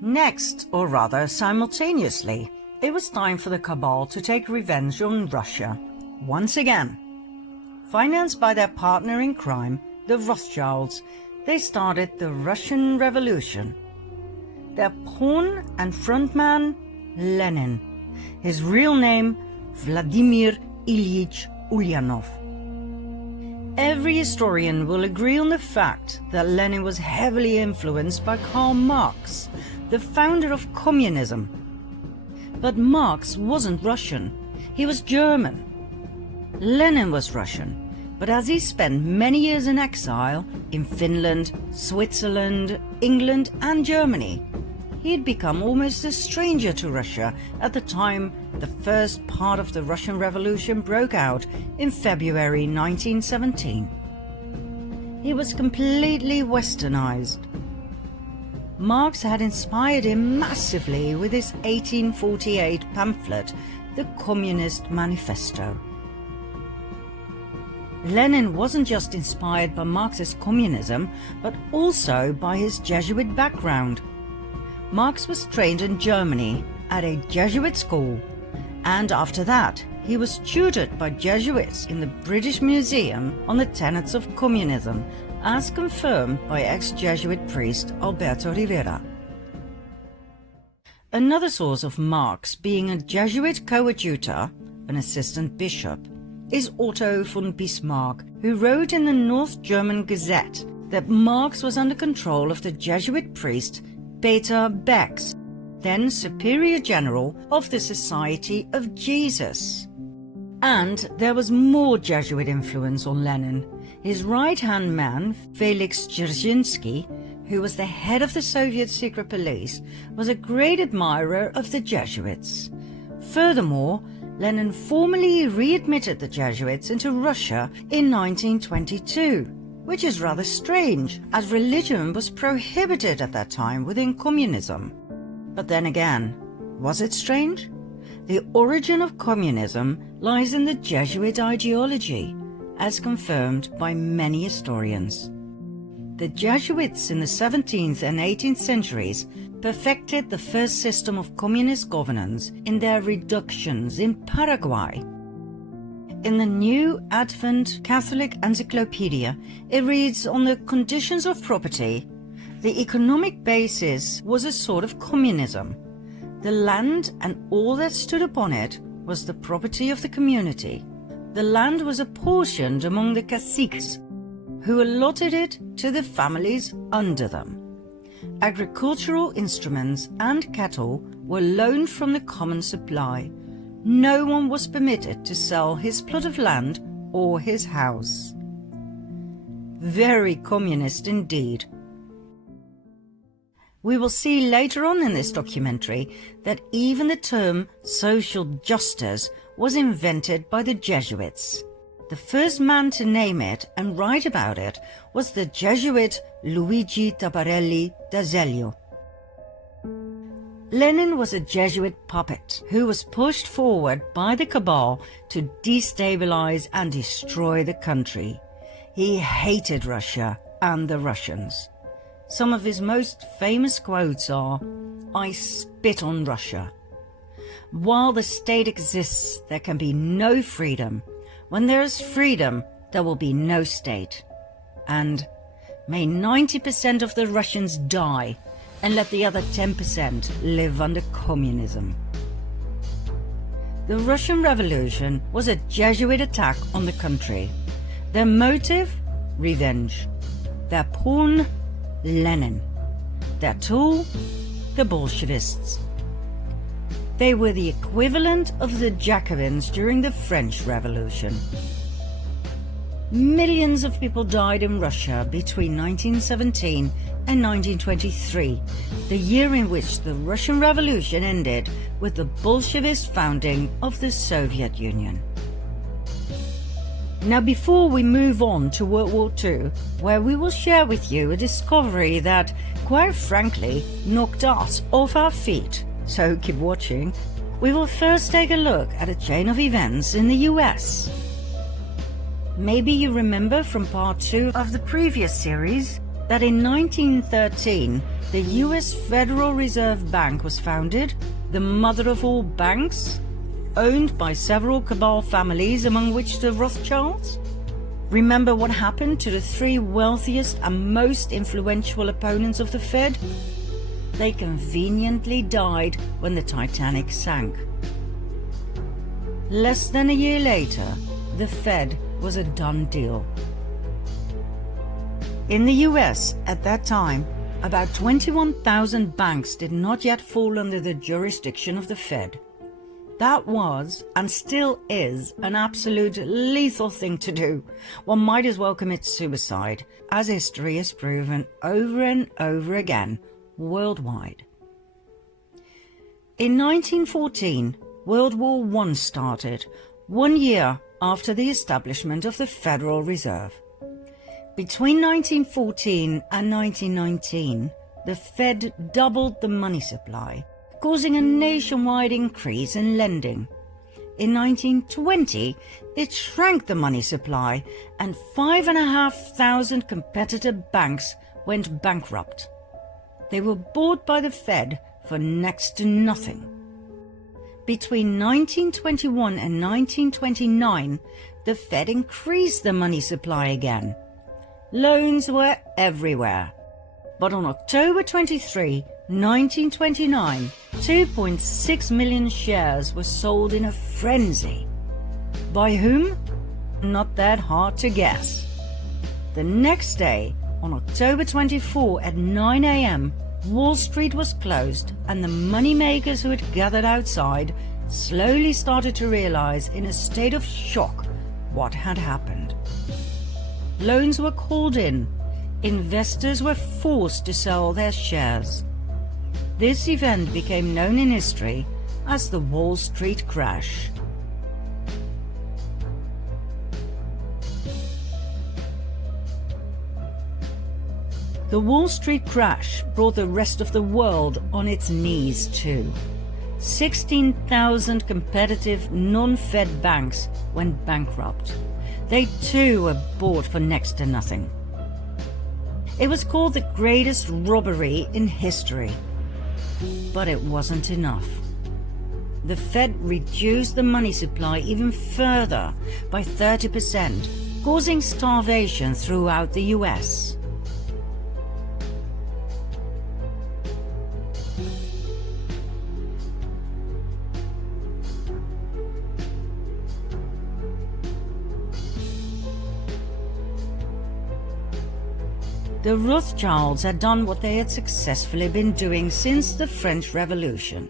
Next, or rather simultaneously, it was time for the Cabal to take revenge on Russia, once again. Financed by their partner in crime, the Rothschilds, they started the Russian Revolution. Their pawn and frontman, Lenin. His real name, Vladimir Ilyich Ulyanov. Every historian will agree on the fact that Lenin was heavily influenced by Karl Marx, the founder of communism. But Marx wasn't Russian, he was German. Lenin was Russian, but as he spent many years in exile in Finland, Switzerland, England and Germany, he had become almost a stranger to Russia at the time the first part of the Russian Revolution broke out in February 1917. He was completely westernized. Marx had inspired him massively with his 1848 pamphlet, The Communist Manifesto. Lenin wasn't just inspired by Marxist communism, but also by his Jesuit background. Marx was trained in Germany at a Jesuit school, and after that he was tutored by Jesuits in the British Museum on the tenets of communism, as confirmed by ex-Jesuit priest Alberto Rivera. Another source of Marx being a Jesuit coadjutor, an assistant bishop, is Otto von Bismarck, who wrote in the North German Gazette that Marx was under control of the Jesuit priest Peter Becks, then Superior General of the Society of Jesus. And there was more Jesuit influence on Lenin. His right-hand man, Felix Dzerzhinsky, who was the head of the Soviet secret police, was a great admirer of the Jesuits. Furthermore, Lenin formally readmitted the Jesuits into Russia in 1922, which is rather strange, as religion was prohibited at that time within communism. But then again, was it strange? The origin of communism lies in the Jesuit ideology, as confirmed by many historians. The Jesuits in the 17th and 18th centuries perfected the first system of communist governance in their reductions in Paraguay. In the New Advent Catholic Encyclopedia, it reads on the conditions of property. The economic basis was a sort of communism. The land and all that stood upon it was the property of the community. The land was apportioned among the caciques, who allotted it to the families under them. Agricultural instruments and cattle were loaned from the common supply. No one was permitted to sell his plot of land or his house. Very communist indeed. We will see later on in this documentary that even the term social justice was invented by the Jesuits. The first man to name it and write about it was the Jesuit Luigi Tabarelli d'Azeglio. Lenin was a Jesuit puppet who was pushed forward by the cabal to destabilize and destroy the country. He hated Russia and the Russians. Some of his most famous quotes are, "I spit on Russia. While the state exists, there can be no freedom. When there is freedom, there will be no state." And, "May 90% of the Russians die and let the other 10% live under communism." The Russian Revolution was a Jesuit attack on the country. Their motive? Revenge. Their pawn? Lenin. Their tool? The Bolshevists. They were the equivalent of the Jacobins during the French Revolution. Millions of people died in Russia between 1917 and 1923, the year in which the Russian Revolution ended with the Bolshevist founding of the Soviet Union. Now, before we move on to World War II, where we will share with you a discovery that, quite frankly, knocked us off our feet, so keep watching, we will first take a look at a chain of events in the US. Maybe you remember from part 2 of the previous series, that in 1913 the US Federal Reserve Bank was founded, the mother of all banks, owned by several cabal families, among which the Rothschilds? Remember what happened to the three wealthiest and most influential opponents of the Fed? They conveniently died when the Titanic sank. Less than a year later, the Fed was a done deal. In the US at that time, about 21,000 banks did not yet fall under the jurisdiction of the Fed. That was, and still is, an absolute lethal thing to do. One might as well commit suicide, as history has proven over and over again, worldwide. In 1914, World War I started, 1 year after the establishment of the Federal Reserve. Between 1914 and 1919, the Fed doubled the money supply, causing a nationwide increase in lending. In 1920, it shrank the money supply, and 5,500 competitor banks went bankrupt. They were bought by the Fed for next to nothing. Between 1921 and 1929, the Fed increased the money supply again. Loans were everywhere. But on October 23, 1929, 2.6 million shares were sold in a frenzy. By whom? Not that hard to guess. The next day, on October 24 at 9 a.m., Wall Street was closed, and the moneymakers who had gathered outside slowly started to realize in a state of shock what had happened. Loans were called in. Investors were forced to sell their shares. This event became known in history as the Wall Street crash. The Wall Street crash brought the rest of the world on its knees too. 16,000 competitive non-Fed banks went bankrupt. They too were bought for next to nothing. It was called the greatest robbery in history. But it wasn't enough. The Fed reduced the money supply even further by 30%, causing starvation throughout the US. The Rothschilds had done what they had successfully been doing since the French Revolution,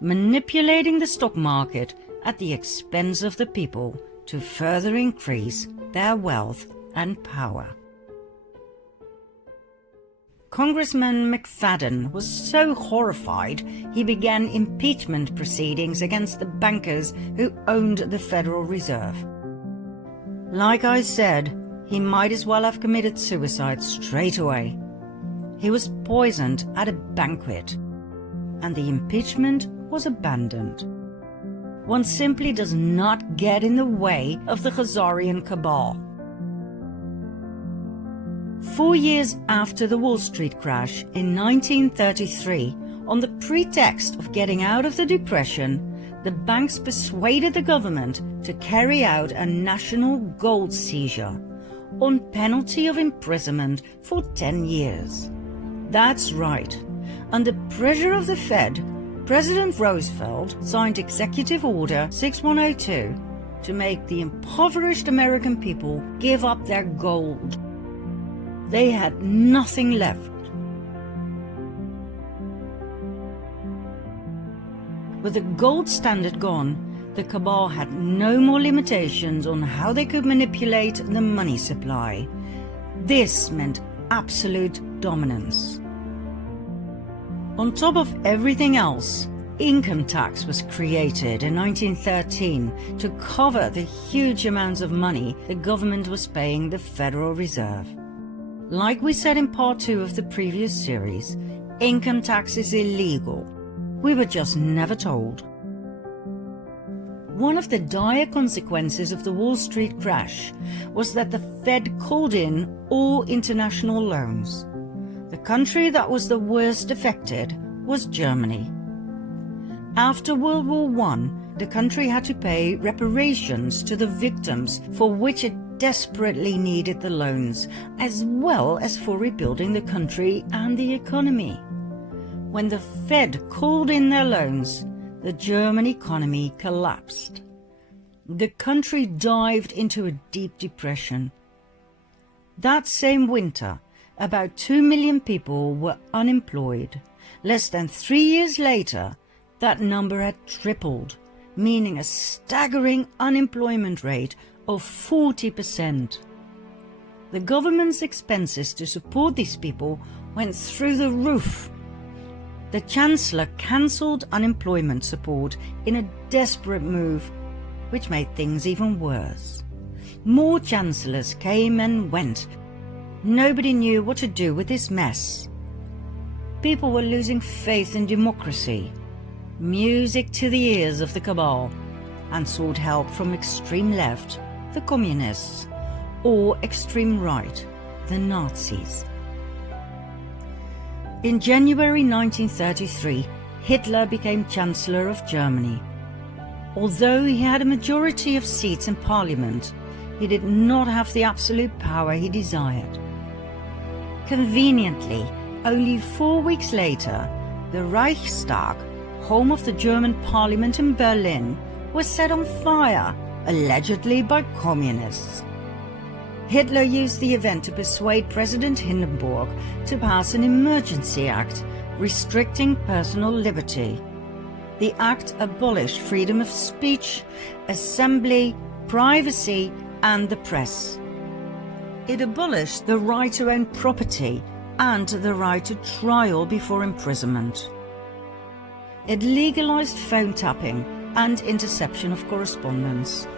manipulating the stock market at the expense of the people to further increase their wealth and power. Congressman McFadden was so horrified he began impeachment proceedings against the bankers who owned the Federal Reserve. Like I said, he might as well have committed suicide straight away. He was poisoned at a banquet, and the impeachment was abandoned. One simply does not get in the way of the Khazarian cabal. 4 years after the Wall Street crash in 1933, on the pretext of getting out of the Depression, the banks persuaded the government to carry out a national gold seizure on penalty of imprisonment for 10 years. That's right. Under pressure of the Fed, President Roosevelt signed Executive Order 6102 to make the impoverished American people give up their gold. They had nothing left. With the gold standard gone, the cabal had no more limitations on how they could manipulate the money supply. This meant absolute dominance. On top of everything else, income tax was created in 1913 to cover the huge amounts of money the government was paying the Federal Reserve. Like we said in part 2 of the previous series, income tax is illegal. We were just never told. One of the dire consequences of the Wall Street crash was that the Fed called in all international loans. The country that was the worst affected was Germany. After World War I, the country had to pay reparations to the victims, for which it desperately needed the loans, as well as for rebuilding the country and the economy. When the Fed called in their loans, the German economy collapsed. The country dived into a deep depression. That same winter, about 2 million people were unemployed. Less than 3 years later, that number had tripled, meaning a staggering unemployment rate of 40%. The government's expenses to support these people went through the roof. The Chancellor cancelled unemployment support in a desperate move, which made things even worse. More chancellors came and went. Nobody knew what to do with this mess. People were losing faith in democracy, music to the ears of the cabal, and sought help from extreme left, the communists, or extreme right, the Nazis. In January 1933, Hitler became Chancellor of Germany. Although he had a majority of seats in parliament, he did not have the absolute power he desired. Conveniently, only 4 weeks later, the Reichstag, home of the German parliament in Berlin, was set on fire, allegedly by communists. Hitler used the event to persuade President Hindenburg to pass an emergency act restricting personal liberty. The act abolished freedom of speech, assembly, privacy, and the press. It abolished the right to own property and the right to trial before imprisonment. It legalized phone tapping and interception of correspondence.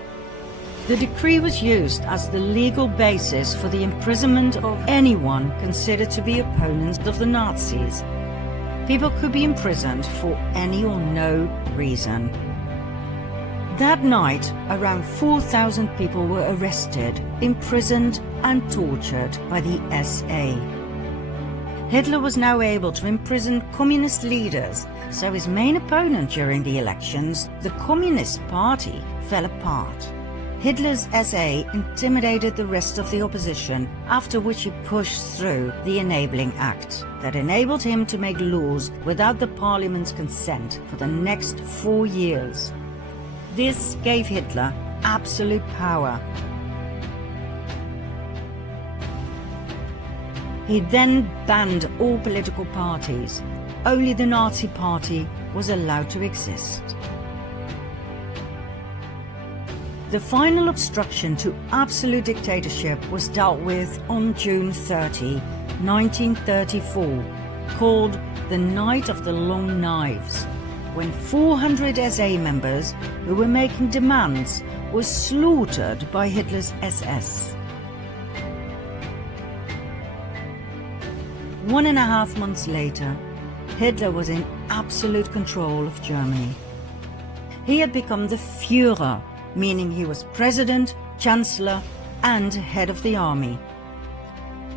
The decree was used as the legal basis for the imprisonment of anyone considered to be opponents of the Nazis. People could be imprisoned for any or no reason. That night, around 4,000 people were arrested, imprisoned and tortured by the SA. Hitler was now able to imprison communist leaders, so his main opponent during the elections, the Communist Party, fell apart. Hitler's SA intimidated the rest of the opposition, after which he pushed through the Enabling Act that enabled him to make laws without the parliament's consent for the next 4 years. This gave Hitler absolute power. He then banned all political parties. Only the Nazi Party was allowed to exist. The final obstruction to absolute dictatorship was dealt with on June 30, 1934, called the Night of the Long Knives, when 400 SA members who were making demands were slaughtered by Hitler's SS. 1.5 months later, Hitler was in absolute control of Germany. He had become the Führer, meaning he was president, chancellor, and head of the army.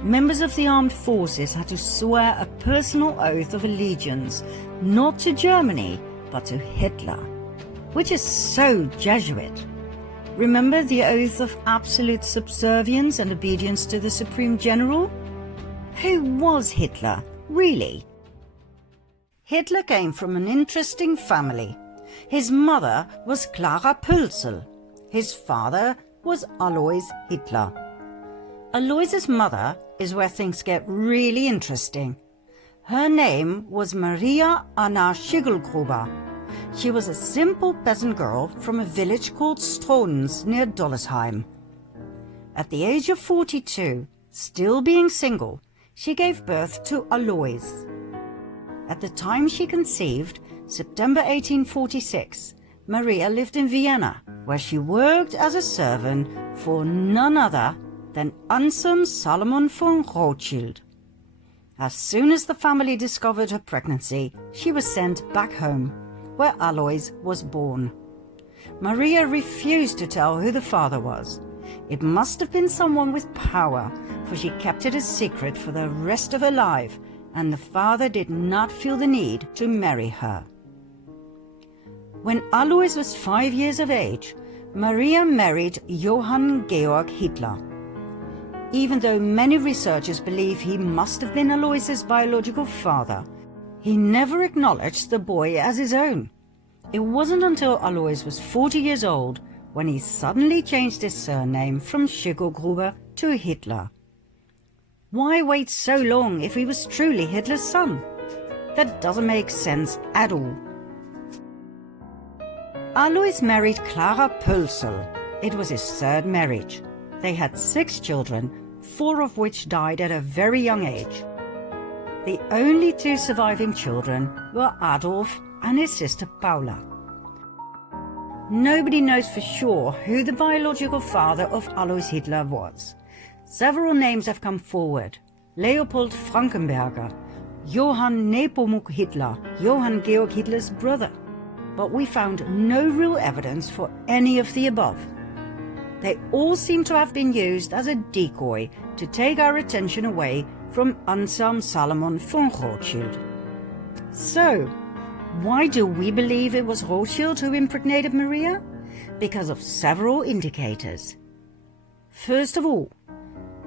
Members of the armed forces had to swear a personal oath of allegiance, not to Germany, but to Hitler, which is so Jesuit. Remember the oath of absolute subservience and obedience to the Supreme General? Who was Hitler, really? Hitler came from an interesting family. His mother was Clara Pölzl. His father was Alois Hitler. Alois's mother is where things get really interesting. Her name was Maria Anna Schiggelgruber. She was a simple peasant girl from a village called Stronens near Dollersheim. At the age of 42, still being single, she gave birth to Alois. At the time she conceived, September 1846, Maria lived in Vienna, where she worked as a servant for none other than Anselm Salomon von Rothschild. As soon as the family discovered her pregnancy, she was sent back home, where Alois was born. Maria refused to tell who the father was. It must have been someone with power, for she kept it a secret for the rest of her life and the father did not feel the need to marry her. When Alois was 5 years of age, Maria married Johann Georg Hitler. Even though many researchers believe he must have been Alois's biological father, he never acknowledged the boy as his own. It wasn't until Alois was 40 years old when he suddenly changed his surname from Schicklgruber to Hitler. Why wait so long if he was truly Hitler's son? That doesn't make sense at all. Alois married Clara Pölzl. It was his third marriage. They had 6 children, 4 of which died at a very young age. The only 2 surviving children were Adolf and his sister Paula. Nobody knows for sure who the biological father of Alois Hitler was. Several names have come forward: Leopold Frankenberger, Johann Nepomuk Hitler, Johann Georg Hitler's brother. But we found no real evidence for any of the above. They all seem to have been used as a decoy to take our attention away from Anselm Salomon von Rothschild. So, why do we believe it was Rothschild who impregnated Maria? Because of several indicators. First of all,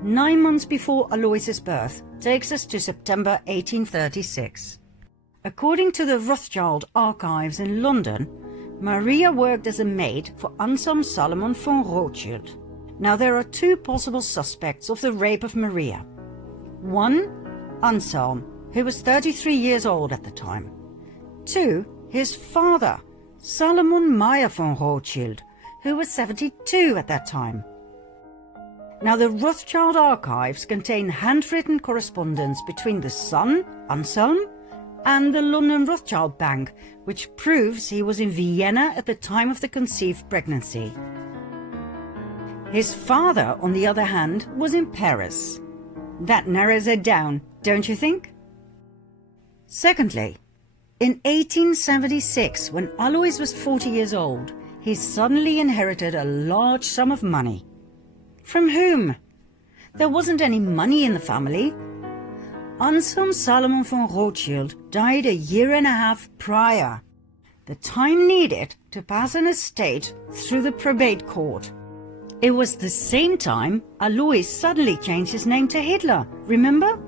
9 months before Alois's birth takes us to September 1836. According to the Rothschild archives in London, Maria worked as a maid for Anselm Salomon von Rothschild. Now there are 2 possible suspects of the rape of Maria. 1, Anselm, who was 33 years old at the time. 2, his father, Salomon Meyer von Rothschild, who was 72 at that time. Now the Rothschild archives contain handwritten correspondence between the son, Anselm, and the London Rothschild Bank, which proves he was in Vienna at the time of the conceived pregnancy. His father, on the other hand, was in Paris. That narrows it down, don't you think? Secondly, in 1876, when Alois was 40 years old, he suddenly inherited a large sum of money. From whom? There wasn't any money in the family. Anselm Salomon von Rothschild died a year and a half prior, the time needed to pass an estate through the probate court. It was the same time Alois suddenly changed his name to Hitler, remember?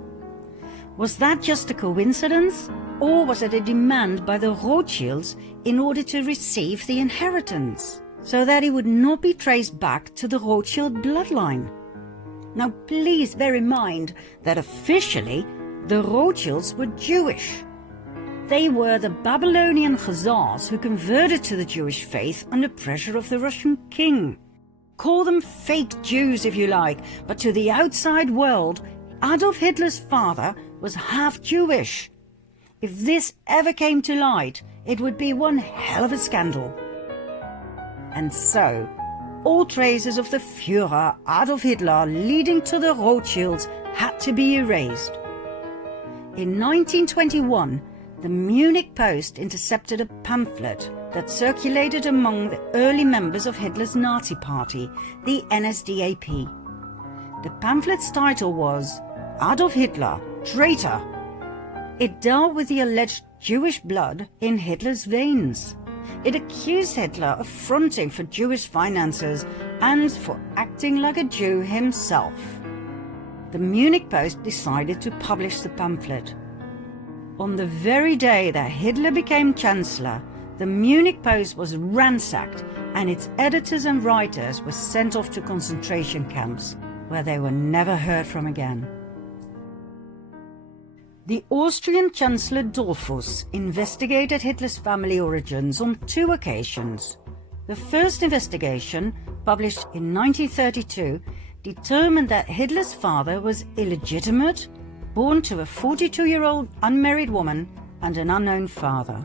Was that just a coincidence, or was it a demand by the Rothschilds in order to receive the inheritance, so that he would not be traced back to the Rothschild bloodline? Now please bear in mind that officially the Rothschilds were Jewish. They were the Babylonian Khazars who converted to the Jewish faith under pressure of the Russian king. Call them fake Jews if you like, but to the outside world, Adolf Hitler's father was half Jewish. If this ever came to light, it would be one hell of a scandal. And so, all traces of the Führer Adolf Hitler leading to the Rothschilds had to be erased. In 1921, the Munich Post intercepted a pamphlet that circulated among the early members of Hitler's Nazi party, the NSDAP. The pamphlet's title was Adolf Hitler, Traitor. It dealt with the alleged Jewish blood in Hitler's veins. It accused Hitler of fronting for Jewish finances and for acting like a Jew himself. The Munich Post decided to publish the pamphlet. On the very day that Hitler became Chancellor, the Munich Post was ransacked and its editors and writers were sent off to concentration camps, where they were never heard from again. The Austrian Chancellor Dollfuss investigated Hitler's family origins on 2 occasions. The first investigation, published in 1932, determined that Hitler's father was illegitimate, born to a 42-year-old unmarried woman and an unknown father.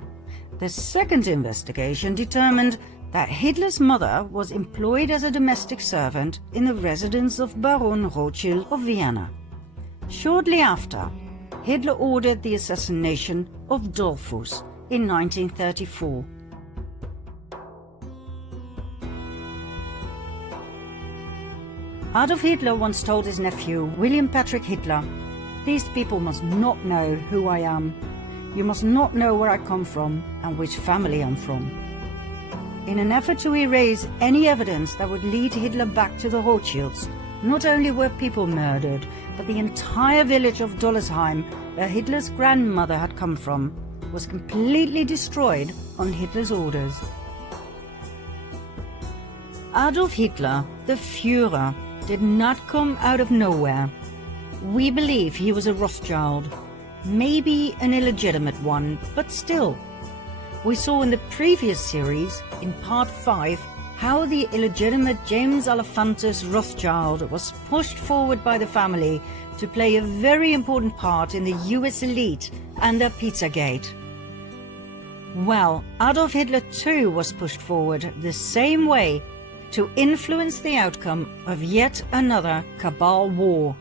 The second investigation determined that Hitler's mother was employed as a domestic servant in the residence of Baron Rothschild of Vienna. Shortly after, Hitler ordered the assassination of Dollfuss in 1934. Adolf Hitler once told his nephew, William Patrick Hitler, These people must not know who I am. You must not know where I come from and which family I'm from. In an effort to erase any evidence that would lead Hitler back to the Rothschilds, not only were people murdered, but the entire village of Dollersheim, where Hitler's grandmother had come from, was completely destroyed on Hitler's orders. Adolf Hitler, the Führer, did not come out of nowhere. We believe he was a Rothschild, maybe an illegitimate one, but still. We saw in the previous series, in part 5, how the illegitimate James Alefantis Rothschild was pushed forward by the family to play a very important part in the US elite and their Pizzagate. Well, Adolf Hitler too was pushed forward the same way to influence the outcome of yet another cabal war.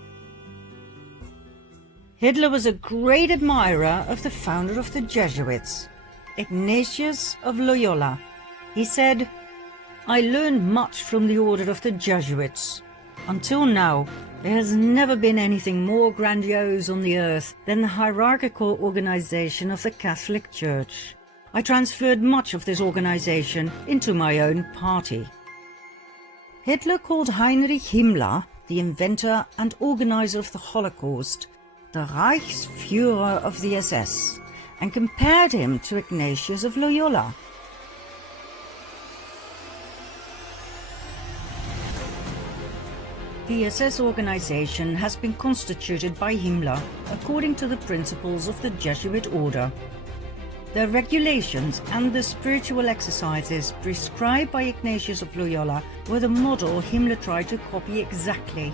Hitler was a great admirer of the founder of the Jesuits, Ignatius of Loyola. He said, "I learned much from the order of the Jesuits. Until now, there has never been anything more grandiose on the earth than the hierarchical organization of the Catholic Church. I transferred much of this organization into my own party." Hitler called Heinrich Himmler, the inventor and organizer of the Holocaust, the Reichsführer of the SS, and compared him to Ignatius of Loyola. The SS organization has been constituted by Himmler according to the principles of the Jesuit order. The regulations and the spiritual exercises prescribed by Ignatius of Loyola were the model Himmler tried to copy exactly.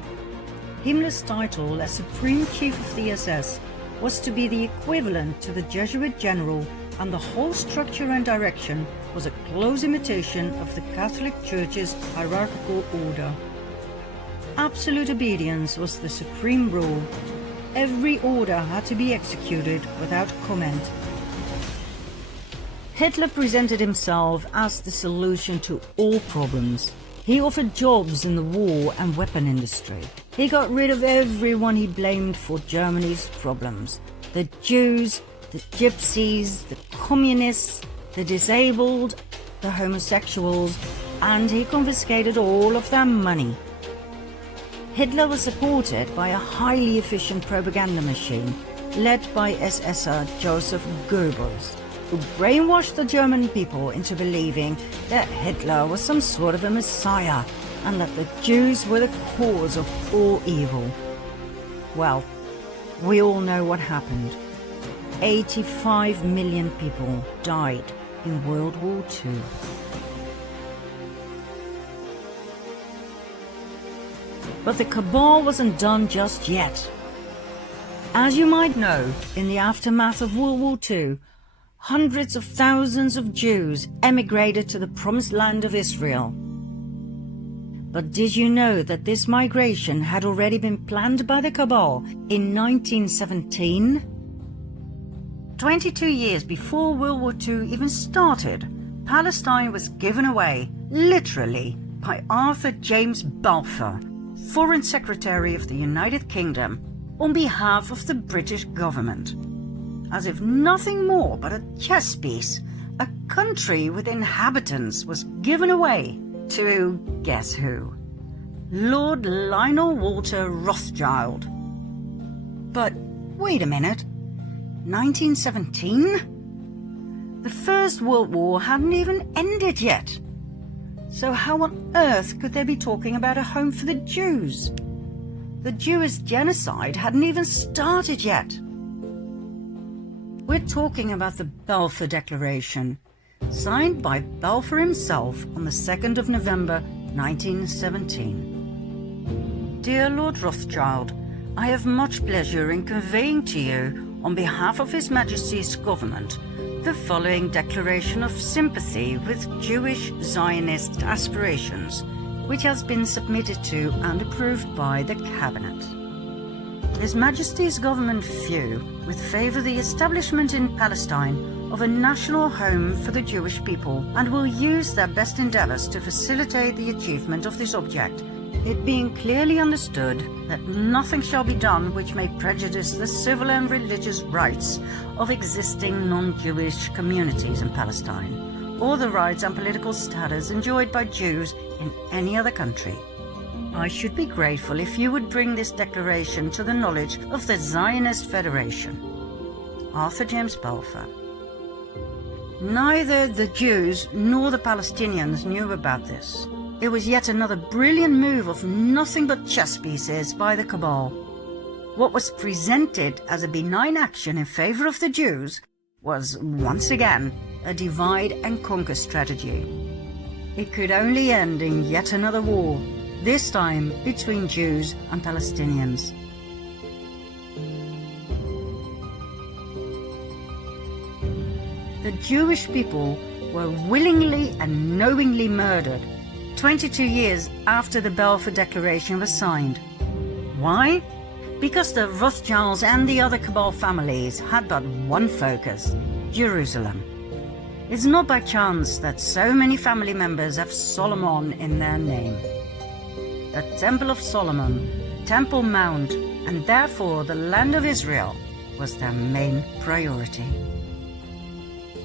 Himmler's title as Supreme Chief of the SS was to be the equivalent to the Jesuit general, and the whole structure and direction was a close imitation of the Catholic Church's hierarchical order. Absolute obedience was the supreme rule. Every order had to be executed without comment. Hitler presented himself as the solution to all problems. He offered jobs in the war and weapon industry. He got rid of everyone he blamed for Germany's problems. The Jews, the Gypsies, the Communists, the disabled, the homosexuals, and he confiscated all of their money. Hitler was supported by a highly efficient propaganda machine led by SSer Joseph Goebbels, who brainwashed the German people into believing that Hitler was some sort of a messiah and that the Jews were the cause of all evil. Well, we all know what happened. 85 million people died in World War II. But the cabal wasn't done just yet. As you might know, in the aftermath of World War II, hundreds of thousands of Jews emigrated to the promised land of Israel. But did you know that this migration had already been planned by the cabal in 1917? 22 years before World War II even started, Palestine was given away, literally, by Arthur James Balfour, Foreign Secretary of the United Kingdom, on behalf of the British government. As if nothing more but a chess piece, a country with inhabitants was given away to, guess who? Lord Lionel Walter Rothschild. But wait a minute, 1917? The First World War hadn't even ended yet. So how on earth could they be talking about a home for the Jews? The Jewish genocide hadn't even started yet. We're talking about the Balfour Declaration, signed by Balfour himself on the 2nd of November 1917. Dear Lord Rothschild, I have much pleasure in conveying to you, on behalf of His Majesty's government, the following declaration of sympathy with Jewish Zionist aspirations, which has been submitted to and approved by the Cabinet. His Majesty's government view with favour the establishment in Palestine of a national home for the Jewish people, and will use their best endeavours to facilitate the achievement of this object, it being clearly understood that nothing shall be done which may prejudice the civil and religious rights of existing non-Jewish communities in Palestine, or the rights and political status enjoyed by Jews in any other country. I should be grateful if you would bring this declaration to the knowledge of the Zionist Federation. Arthur James Balfour. Neither the Jews nor the Palestinians knew about this. It was yet another brilliant move of nothing but chess pieces by the cabal. What was presented as a benign action in favor of the Jews was, once again, a divide and conquer strategy. It could only end in yet another war, this time between Jews and Palestinians. The Jewish people were willingly and knowingly murdered 22 years after the Balfour Declaration was signed. Why? Because the Rothschilds and the other cabal families had but one focus: Jerusalem. It's not by chance that so many family members have Solomon in their name. The Temple of Solomon, Temple Mount, and therefore the land of Israel was their main priority.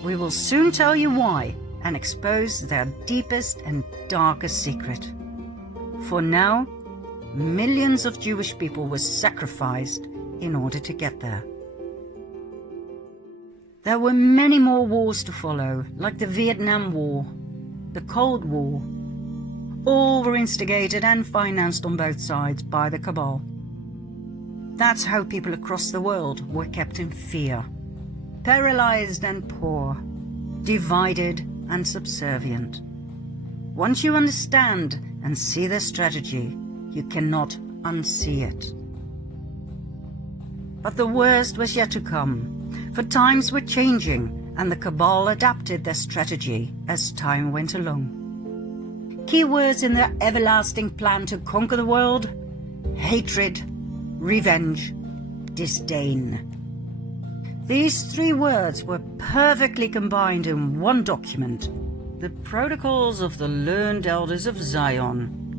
We will soon tell you why and expose their deepest and darkest secret. For now, millions of Jewish people were sacrificed in order to get there. There were many more wars to follow, like the Vietnam War, the Cold War. All were instigated and financed on both sides by the cabal. That's how people across the world were kept in fear, paralyzed and poor, divided and subservient. Once you understand and see their strategy, you cannot unsee it. But the worst was yet to come, for times were changing and the cabal adapted their strategy as time went along. Key words in their everlasting plan to conquer the world: hatred, revenge, disdain. These three words were perfectly combined in one document, the Protocols of the Learned Elders of Zion,